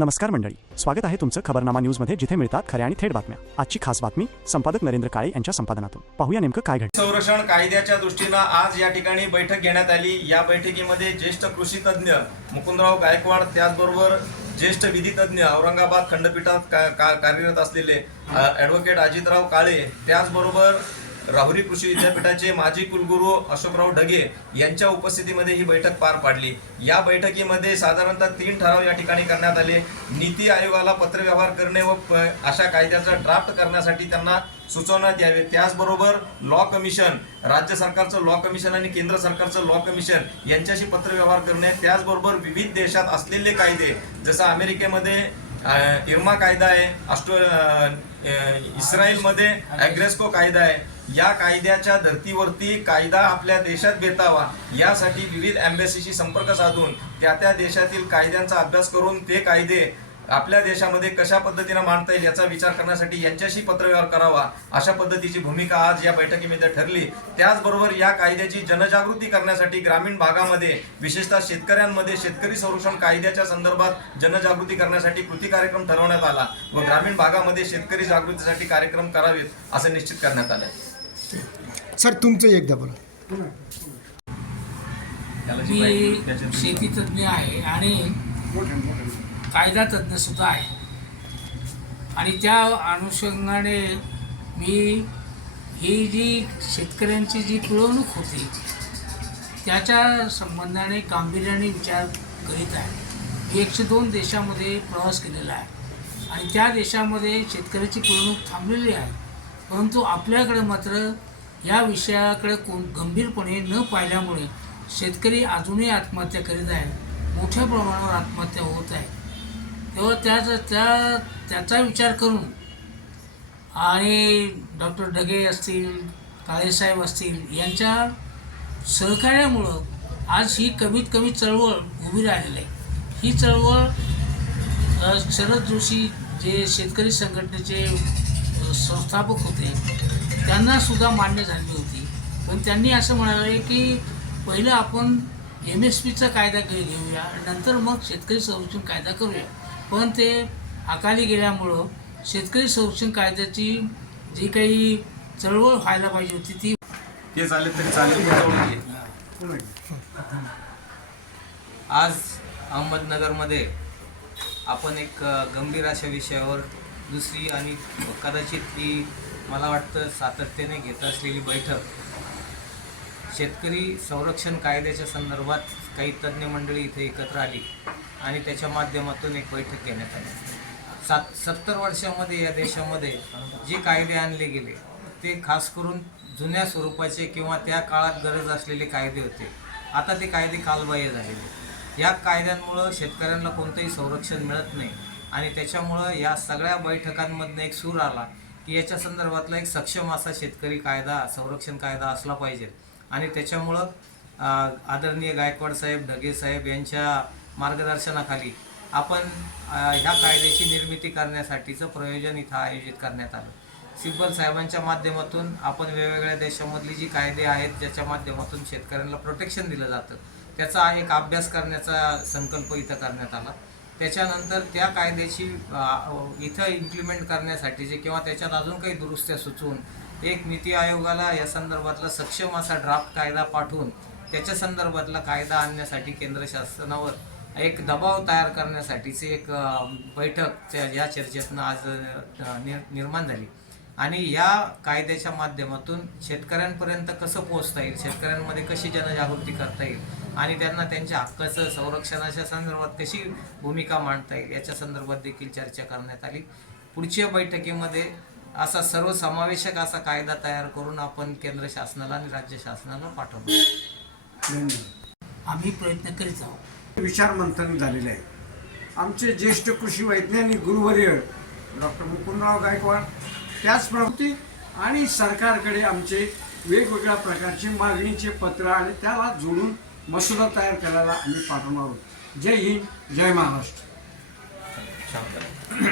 नमस्कार मंडळी. स्वागत आहे तुमचं खबरनामा न्यूजमध्ये जिथे मिळतात खऱ्या आणि थेट बातम्या. आजची खास बातमी संपादक नरेंद्र काळे यांच्या संपादनातून. पाहूया नेमकं काय घडलं संरक्षण कायद्याच्या दृष्टीनं आज या ठिकाणी बैठक घेण्यात आली. या बैठकीमध्ये ज्येष्ठ कृषी तज्ज्ञ मुकुंदराव गायकवाड त्याचबरोबर ज्येष्ठ विधी तज्ज्ञ औरंगाबाद खंडपीठात कार्यरत असलेले अ, ॲडव्होकेट अजितराव काळे त्याचबरोबर राहुरी कृषी विद्यापीठाचे माजी कुलगुरू अशोकराव ढगे यांच्या उपस्थितीमध्ये ही बैठक पार पाडली. या बैठकीमध्ये साधारणतः तीन ठराव या ठिकाणी करण्यात आले. नीती आयोगाला पत्रव्यवहार करणे व प- अशा कायद्याचा ड्राफ्ट करण्यासाठी त्यांना सुचवण्यात यावे. त्याचबरोबर लॉ कमिशन राज्य सरकारचं लॉ कमिशन आणि केंद्र सरकारचं लॉ कमिशन यांच्याशी पत्रव्यवहार करणे. त्याचबरोबर विविध देशात असलेले कायदे जसं अमेरिकेमध्ये इर्मा कायदा आहे ऑस्ट्रो इस्रायलमध्ये अग्रेस्को कायदा आहे. या कायद्याच्या धर्तीवरती कायदा आपल्या देशात बेतावा यासाठी विविध एम्बॅसीशी संपर्क साधून त्या त्या देशातील कायद्यांचा अभ्यास करून ते कायदे आपल्या देशामध्ये कशा पद्धतीने मांडता येईल याचा विचार करण्यासाठी यांच्याशी पत्रव्यवहार करावा अशा पद्धतीची भूमिका आज या बैठकीमध्ये ठरली. त्याचबरोबर या कायद्याची जनजागृती करण्यासाठी ग्रामीण भागामध्ये विशेषतः शेतकऱ्यांमध्ये शेतकरी संरक्षण कायद्याच्या संदर्भात जनजागृती करण्यासाठी कृती कार्यक्रम ठरवण्यात आला व ग्रामीण भागामध्ये शेतकरी जागृतीसाठी कार्यक्रम करावेत असं निश्चित करण्यात आलं सर तुमचं एकदा बोला. मी शेती तज्ज्ञ आहे आणि कायदा तज्ज्ञसुद्धा आहे. आणि त्या अनुषंगाने मी ही जी शेतकऱ्यांची जी पिळवणूक होती त्याच्या संबंधाने गांभीर्याने विचार करीत आहे. मी एकशे दोन देशामध्ये प्रवास केलेला आहे. आणि त्या देशामध्ये शेतकऱ्याची पिळवणूक थांबलेली आहे. परंतु आपल्याकडे मात्र या विषयाकडे कोण गंभीरपणे न पाहिल्यामुळे शेतकरी अजूनही आत्महत्या करीत आहे मोठ्या प्रमाणावर आत्महत्या होत आहे तेव्हा त्याचा त्या त्याचा विचार करून आणि डॉक्टर ढगे असतील काळेसाहेब असतील यांच्या सहकार्यामुळं आज ही कमीत कमी चळवळ उभी राहिलेली आहे. ही चळवळ शरद जोशी जे शेतकरी संघटनेचे संस्थापक होते त्यांना सुद्धा मान्य झाली होती. पण त्यांनी असं म्हणाले की पहिलं आपण एम एस पीचा कायदा घेऊया आणि नंतर मग शेतकरी संरक्षण कायदा करूया. पण ते अकाली गेल्यामुळं शेतकरी संरक्षण कायद्याची जी काही चळवळ व्हायला पाहिजे होती ती ते चालेल तरी चालेल आज अहमदनगरमध्ये आपण एक गंभीर अशा विषयावर दुसरी आणि कदाचित ती मला वाटतं सातत्याने घेत असलेली बैठक. शेतकरी संरक्षण कायद्याच्या संदर्भात काही तज्ज्ञ मंडळी इथे एकत्र आली. आणि त्याच्या माध्यमातून एक बैठक घेण्यात आली. सात सत्तर वर्षामध्ये या देशामध्ये जे कायदे आणले गेले ते खास करून जुन्या स्वरूपाचे किंवा त्या काळात गरज असलेले कायदे होते. आता ते कायदे कालबाह्य झालेले या कायद्यांमुळं शेतकऱ्यांना कोणतंही संरक्षण मिळत नाही आणि त्याच्यामुळं या सगळ्या बैठकांमधनं एक सूर आला की याच्या संदर्भातला एक सक्षम असा शेतकरी कायदा संरक्षण कायदा असला पाहिजे. आणि त्याच्यामुळं आदरणीय गायकवाड साहेब ढगे साहेब यांच्या मार्गदर्शनाखाली आपण ह्या कायद्याची निर्मिती करण्यासाठीचं प्रयोजन इथं आयोजित करण्यात आलं. सिब्बल साहेबांच्या माध्यमातून आपण वेगवेगळ्या देशामधली जी कायदे आहेत ज्याच्या माध्यमातून शेतकऱ्यांना प्रोटेक्शन दिलं जातं त्याचा एक अभ्यास करण्याचा संकल्प इथं करण्यात आला. त्याच्यानंतर त्या कायद्याची इथं इम्प्लिमेंट करण्यासाठीचे किंवा त्याच्यात अजून काही दुरुस्त्या सुचवून एक नीती आयोगाला या संदर्भातला सक्षम असा ड्राफ्ट कायदा पाठवून त्याच्या संदर्भातला कायदा आणण्यासाठी केंद्र शासनावर एक दबाव तयार करण्यासाठीची एक बैठक या चर्चेतनं आज निर निर्माण झाली. आणि या कायद्याच्या माध्यमातून शेतकऱ्यांपर्यंत कसं पोहोचता येईल? शेतकऱ्यांमध्ये कशी जनजागृती करता येईल? आणि त्यांना त्यांच्या हक्काचं संरक्षणाच्या संदर्भात कशी भूमिका मांडता येईल? याच्या संदर्भात देखील चर्चा करण्यात आली. पुढच्या बैठकीमध्ये असा सर्वसमावेशक असा कायदा तयार करून आपण केंद्र शासनाला आणि राज्य शासनाला पाठवतो आम्ही प्रयत्न करीत आहोत. विचार मंथन झालेलं आहे. आमचे ज्येष्ठ कृषी वैज्ञानिक गुरुवर्य डॉक्टर मुकुंदराव गायकवाड त्याचप्रमाणे आणि सरकारकडे आमचे वेगवेगळ्या प्रकारचे मागणीचे पत्र आणि त्याला जोडून मसुदा तयार करायला आम्ही पाठवणार आहोत. जय हिंद जय महाराष्ट्र.